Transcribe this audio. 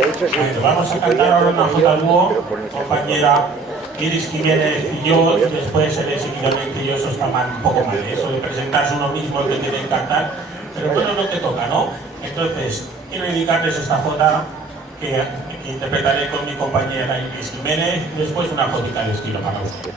Bueno, vamos a cantar ahora una jota al búho, compañera Iris Jiménez y yo, y después seguidamente yo, eso está mal, un poco mal, eso de presentarse uno mismo el que quiere cantar, pero bueno, es lo que toca, ¿no? Entonces, quiero dedicarles esta jota que interpretaré con mi compañera Iris Jiménez, después una jotita de estilo para ustedes.